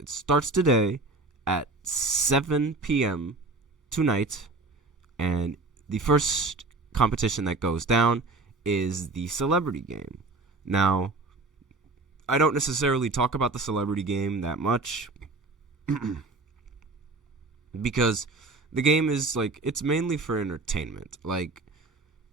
it starts today at 7 p.m. tonight, and the first competition that goes down is the celebrity game. Now, I don't necessarily talk about the celebrity game that much because the game is it's mainly for entertainment.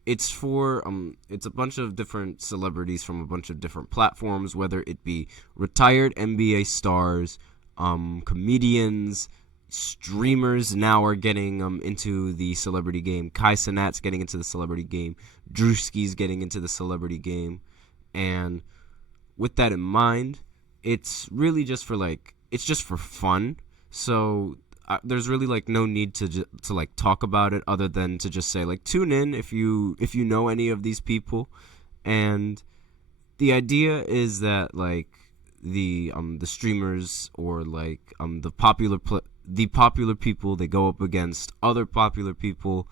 It's for it's a bunch of different celebrities from a bunch of different platforms, whether it be retired NBA stars, comedians, streamers now are getting into the celebrity game. Kai Cenat's getting into the celebrity game. Drewski's getting into the celebrity game. And with that in mind, it's really just for it's just for fun. So there's really no need to talk about it other than to just say tune in if you know any of these people. And the idea is that the streamers or the popular people, they go up against other popular people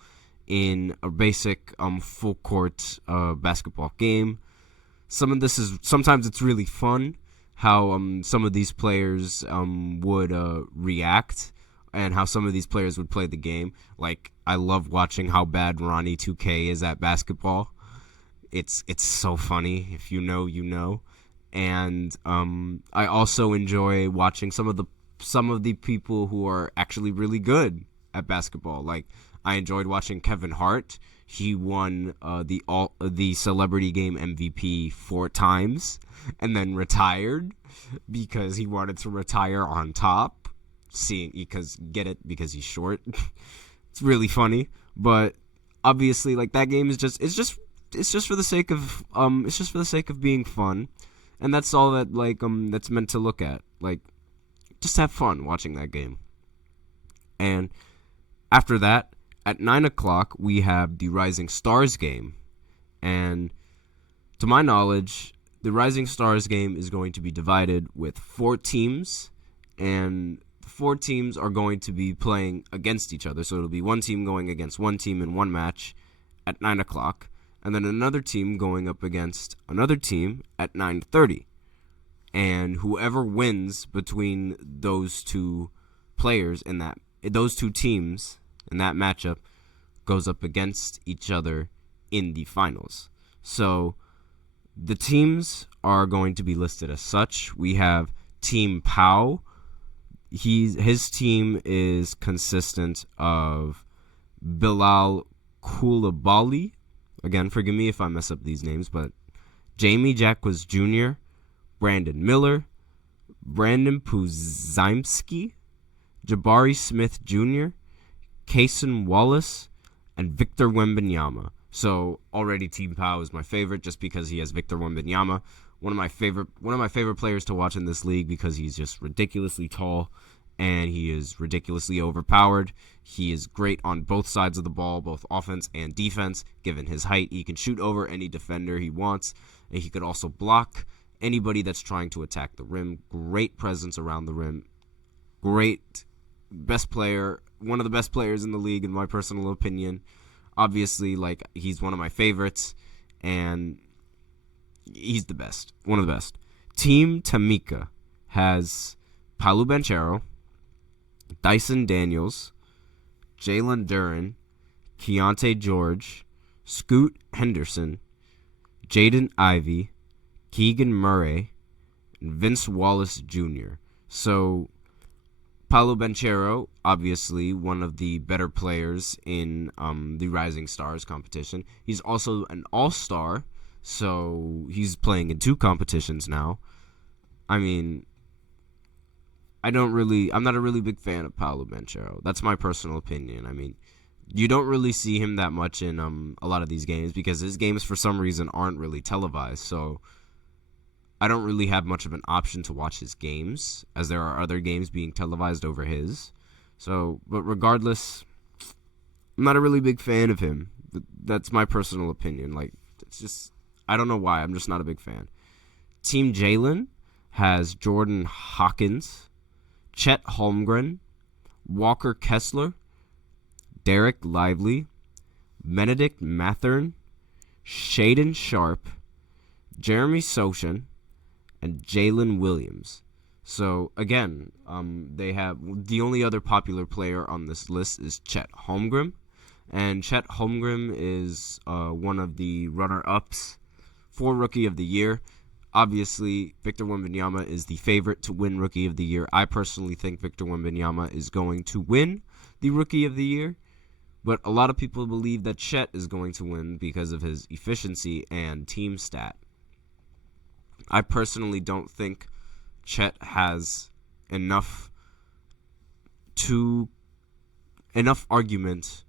in a basic full court basketball game. Sometimes it's really fun how some of these players would react and how some of these players would play the game. I love watching how bad Ronnie 2K is at basketball. It's so funny. If you know, you know. And I also enjoy watching some of the people who are actually really good at basketball. I enjoyed watching Kevin Hart. He won the celebrity game MVP 4 times and then retired because he wanted to retire on top. Because he's short. It's really funny, but obviously that game is just for the sake of being fun, and that's all that that's meant to look at. Just have fun watching that game. And after that, at 9 o'clock, we have the Rising Stars game. And to my knowledge, the Rising Stars game is going to be divided with 4 teams, and the 4 teams are going to be playing against each other. So it'll be one team going against one team in one match at 9 o'clock, and then another team going up against another team at 9:30. And whoever wins between those two players those two teams in that matchup goes up against each other in the finals. So the teams are going to be listed as such. We have Team Pau. His team is consistent of Bilal Koulibaly. Again, forgive me if I mess up these names, but Jamie Jacquez Jr., Brandon Miller, Brandon Puzimski, Jabari Smith Jr., Kaysen Wallace, and Victor Wembanyama. So already Team Pau is my favorite just because he has Victor Wembanyama, one of my favorite players to watch in this league because he's just ridiculously tall and he is ridiculously overpowered. He is great on both sides of the ball, both offense and defense. Given his height, he can shoot over any defender he wants, and he could also block anybody that's trying to attack the rim. Great presence around the rim. Great best player, one of the best players in the league in my personal opinion. Obviously, he's one of my favorites, and he's the best, one of the best. Team Tamika has Paolo Banchero, Dyson Daniels, Jalen Duren, Keontae George, Scoot Henderson, Jaden Ivey, Keegan Murray, and Vince Wallace Jr. So Paolo Banchero, obviously one of the better players in the Rising Stars competition. He's also an All-Star, so he's playing in 2 competitions now. I mean, I'm not a really big fan of Paolo Banchero. That's my personal opinion. I mean, you don't really see him that much in a lot of these games because his games for some reason aren't really televised, so I don't really have much of an option to watch his games, as there are other games being televised over his. So, but regardless, I'm not a really big fan of him. That's my personal opinion. It's just, I don't know why. I'm just not a big fan. Team Jalen has Jordan Hawkins, Chet Holmgren, Walker Kessler, Derek Lively, Benedict Mathern, Shaden Sharp, Jeremy Sochan, and Jalen Williams. So again, they have the only other popular player on this list is Chet Holmgren, and Chet Holmgren is one of the runner-ups for Rookie of the Year. Obviously, Victor Wembanyama is the favorite to win Rookie of the Year. I personally think Victor Wembanyama is going to win the Rookie of the Year, but a lot of people believe that Chet is going to win because of his efficiency and team stat. I personally don't think Chet has enough argument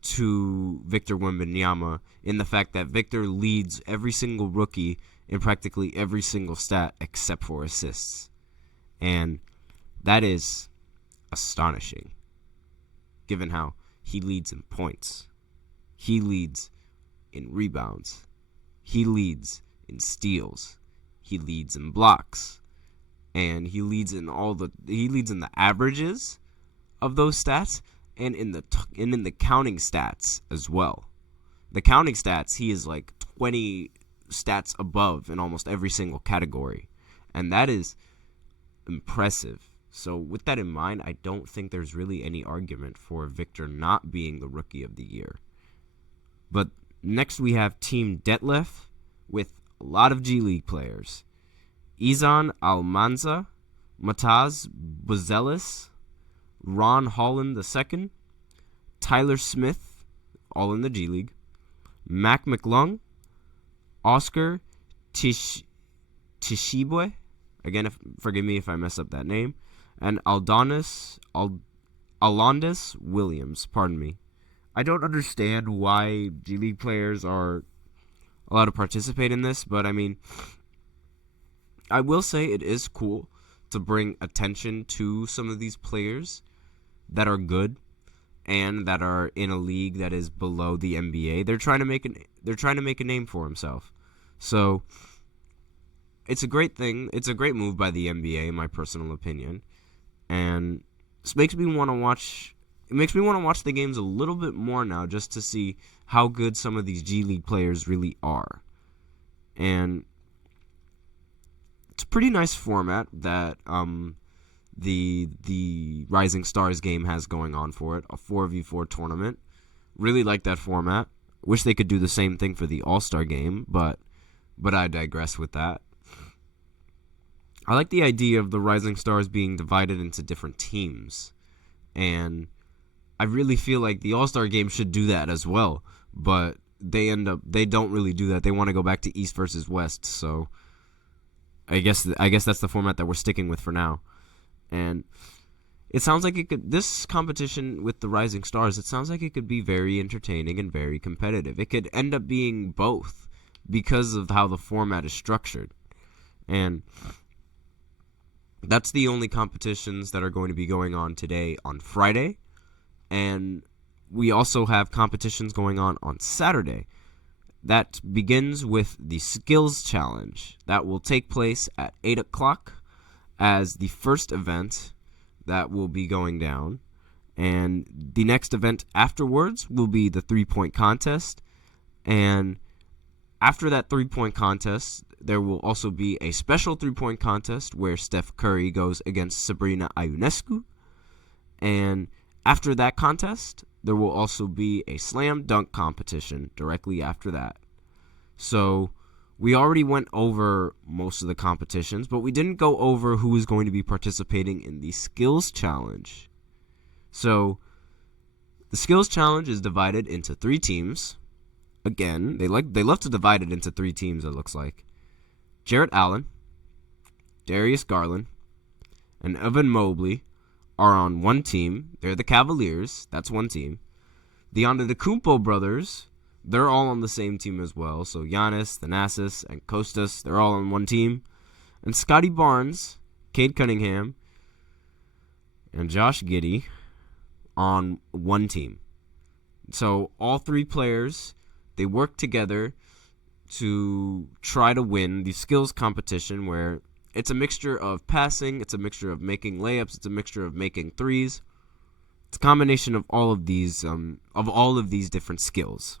to Victor Wembanyama in the fact that Victor leads every single rookie in practically every single stat except for assists. And that is astonishing, given how he leads in points, he leads in rebounds, he leads in steals, he leads in blocks, and he leads in the averages of those stats and in the counting stats as well. The counting stats, he is like 20 stats above in almost every single category, and that is impressive. So with that in mind, I don't think there's really any argument for Victor not being the Rookie of the Year. But next we have Team Detlef with a lot of G League players. Izan Almanza, Mataz Buzelis, Ron Holland II, Tyler Smith, all in the G League, Mac McClung, Oscar Tishibwe, again, forgive me if I mess up that name, and Alondis Williams, pardon me. I don't understand why G League players are allowed to participate in this, but I mean, I will say it is cool to bring attention to some of these players that are good and that are in a league that is below the NBA. They're trying to make a name for himself. So it's a great thing. It's a great move by the NBA, in my personal opinion, and this makes me want to watch. It makes me want to watch the games a little bit more now, just to see how good some of these G League players really are. And it's a pretty nice format that the Rising Stars game has going on for it, a 4v4 tournament. Really like that format. Wish they could do the same thing for the All-Star game, but I digress with that. I like the idea of the Rising Stars being divided into different teams, and I really feel like the All-Star game should do that as well, but they don't really do that. They want to go back to East versus West, so I guess that's the format that we're sticking with for now. And it sounds like this competition with the Rising Stars, it sounds like it could be very entertaining and very competitive. It could end up being both because of how the format is structured. And that's the only competitions that are going to be going on today on Friday. And we also have competitions going on Saturday. That begins with the Skills Challenge. That will take place at 8 o'clock as the first event that will be going down. And the next event afterwards will be the 3-point contest. And after that 3-point contest, there will also be a special 3-point contest where Steph Curry goes against Sabrina Ionescu. And after that contest, there will also be a slam dunk competition directly after that. So we already went over most of the competitions, but we didn't go over who is going to be participating in the Skills Challenge. So the Skills Challenge is divided into 3 teams. Again, they love to divide it into 3 teams, it looks like. Jarrett Allen, Darius Garland, and Evan Mobley are on one team. They're the Cavaliers. That's one team. The Antetokounmpo brothers, they're all on the same team as well. So Giannis, Thanasis, and Kostas, they're all on one team. And Scotty Barnes, Cade Cunningham, and Josh Giddey on one team. So all 3 players, they work together to try to win the skills competition, where it's a mixture of passing, it's a mixture of making layups, it's a mixture of making threes. It's a combination of all of these different skills.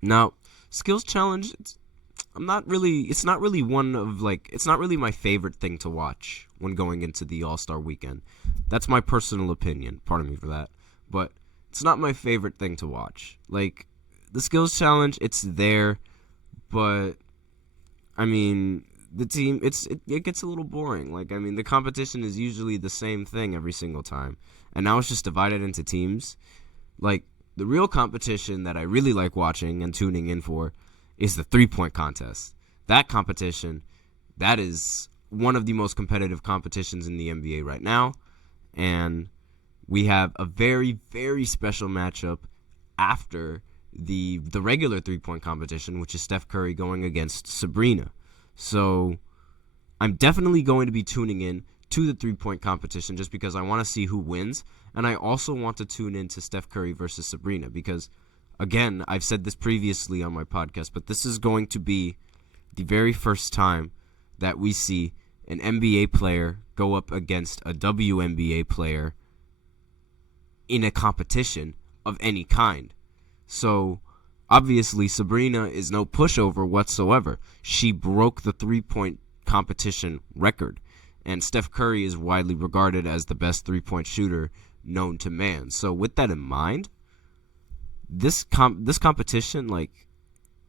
Now, Skills Challenge, it's not really it's not really my favorite thing to watch when going into the All-Star Weekend. That's my personal opinion. Pardon me for that. But it's not my favorite thing to watch. Like, the skills challenge, it's there, but I mean, the team, it gets a little boring. Like, I mean, the competition is usually the same thing every single time, and now it's just divided into teams. Like, the real competition that I really like watching and tuning in for is the three-point contest. That competition, that is one of the most competitive competitions in the NBA right now, and we have a very, very special matchup after the regular three-point competition, which is Steph Curry going against Sabrina. So I'm definitely going to be tuning in to the three-point competition just because I want to see who wins, and I also want to tune in to Steph Curry versus Sabrina because, again, I've said this previously on my podcast, but this is going to be the very first time that we see an NBA player go up against a WNBA player in a competition of any kind. So, obviously, Sabrina is no pushover whatsoever. She broke the three-point competition record, and Steph Curry is widely regarded as the best three-point shooter known to man. So, with that in mind, this competition, like,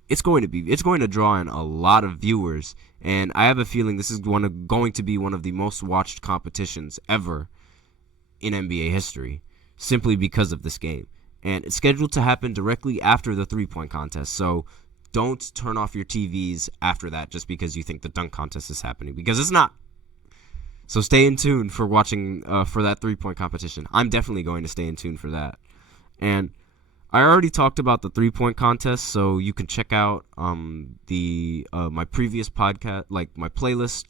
it's going to draw in a lot of viewers, and I have a feeling this is going to be one of the most watched competitions ever in NBA history, simply because of this game. And it's scheduled to happen directly after the three-point contest, so don't turn off your TVs after that just because you think the dunk contest is happening, because it's not. So stay in tune for watching for that three-point competition. I'm definitely going to stay in tune for that. And I already talked about the three-point contest, so you can check out my previous podcast, like my playlist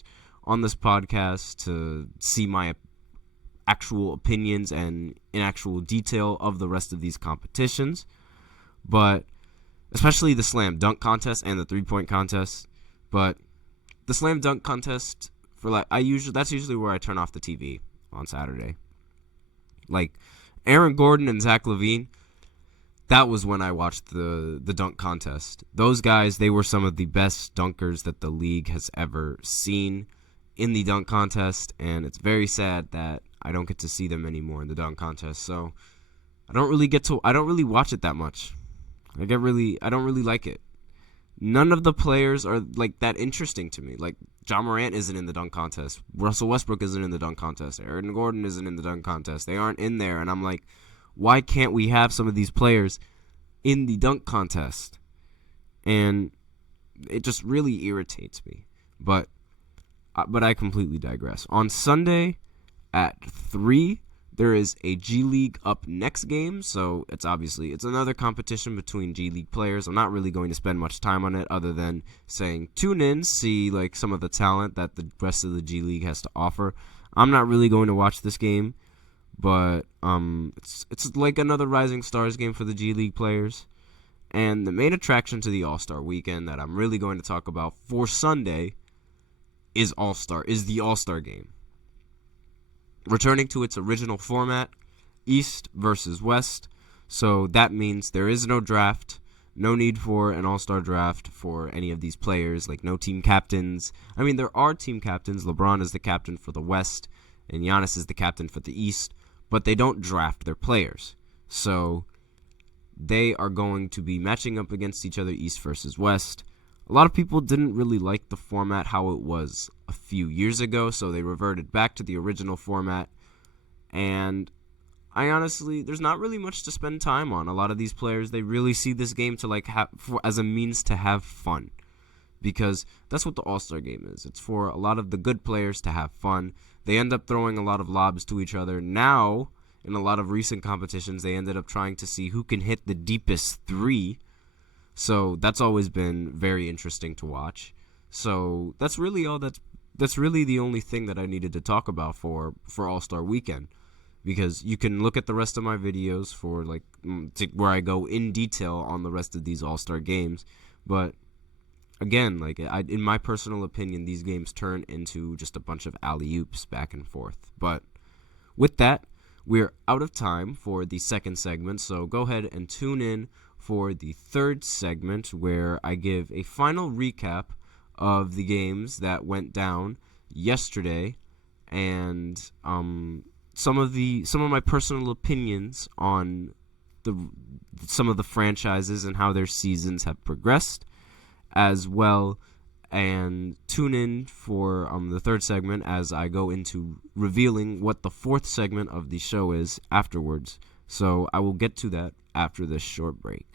on this podcast, to see my actual opinions and in actual detail of the rest of these competitions. But especially the slam dunk contest and the three-point contest. But the slam dunk contest, that's usually where I turn off the TV on Saturday. Like Aaron Gordon and Zach LaVine, that was when I watched the dunk contest. Those guys, they were some of the best dunkers that the league has ever seen in the dunk contest, and it's very sad that I don't get to see them anymore in the dunk contest. So I don't really watch it that much. I don't really like it. None of the players are like that interesting to me. Like, Ja Morant isn't in the dunk contest. Russell Westbrook isn't in the dunk contest. Aaron Gordon isn't in the dunk contest. They aren't in there, and I'm like, why can't we have some of these players in the dunk contest? And it just really irritates me. But I completely digress. On Sunday at 3, there is a G League Up Next game. So it's another competition between G League players. I'm not really going to spend much time on it other than saying tune in, see like some of the talent that the rest of the G League has to offer. I'm not really going to watch this game, but it's like another Rising Stars game for the G League players. And the main attraction to the All-Star Weekend that I'm really going to talk about for Sunday is the All-Star game. Returning to its original format, East versus West. So that means there is no draft, no need for an All-Star draft for any of these players, like no team captains. I mean, there are team captains. LeBron is the captain for the West, and Giannis is the captain for the East, but they don't draft their players. So they are going to be matching up against each other, East versus West. A lot of people didn't really like the format how it was a few years ago, so they reverted back to the original format. And I honestly, there's not really much to spend time on. A lot of these players, they really see this game to as a means to have fun, because that's what the All-Star game is. It's for a lot of the good players to have fun. They end up throwing a lot of lobs to each other. Now, in a lot of recent competitions, they ended up trying to see who can hit the deepest three. So that's always been very interesting to watch. So that's really the only thing that I needed to talk about for All-Star Weekend, because you can look at the rest of my videos for where I go in detail on the rest of these All-Star games. But again, in my personal opinion, these games turn into just a bunch of alley-oops back and forth. But with that, we're out of time for the second segment, so go ahead and tune in for the third segment, where I give a final recap of the games that went down yesterday, and some of my personal opinions on some of the franchises and how their seasons have progressed, as well. And tune in for the third segment as I go into revealing what the fourth segment of the show is afterwards. So I will get to that after this short break.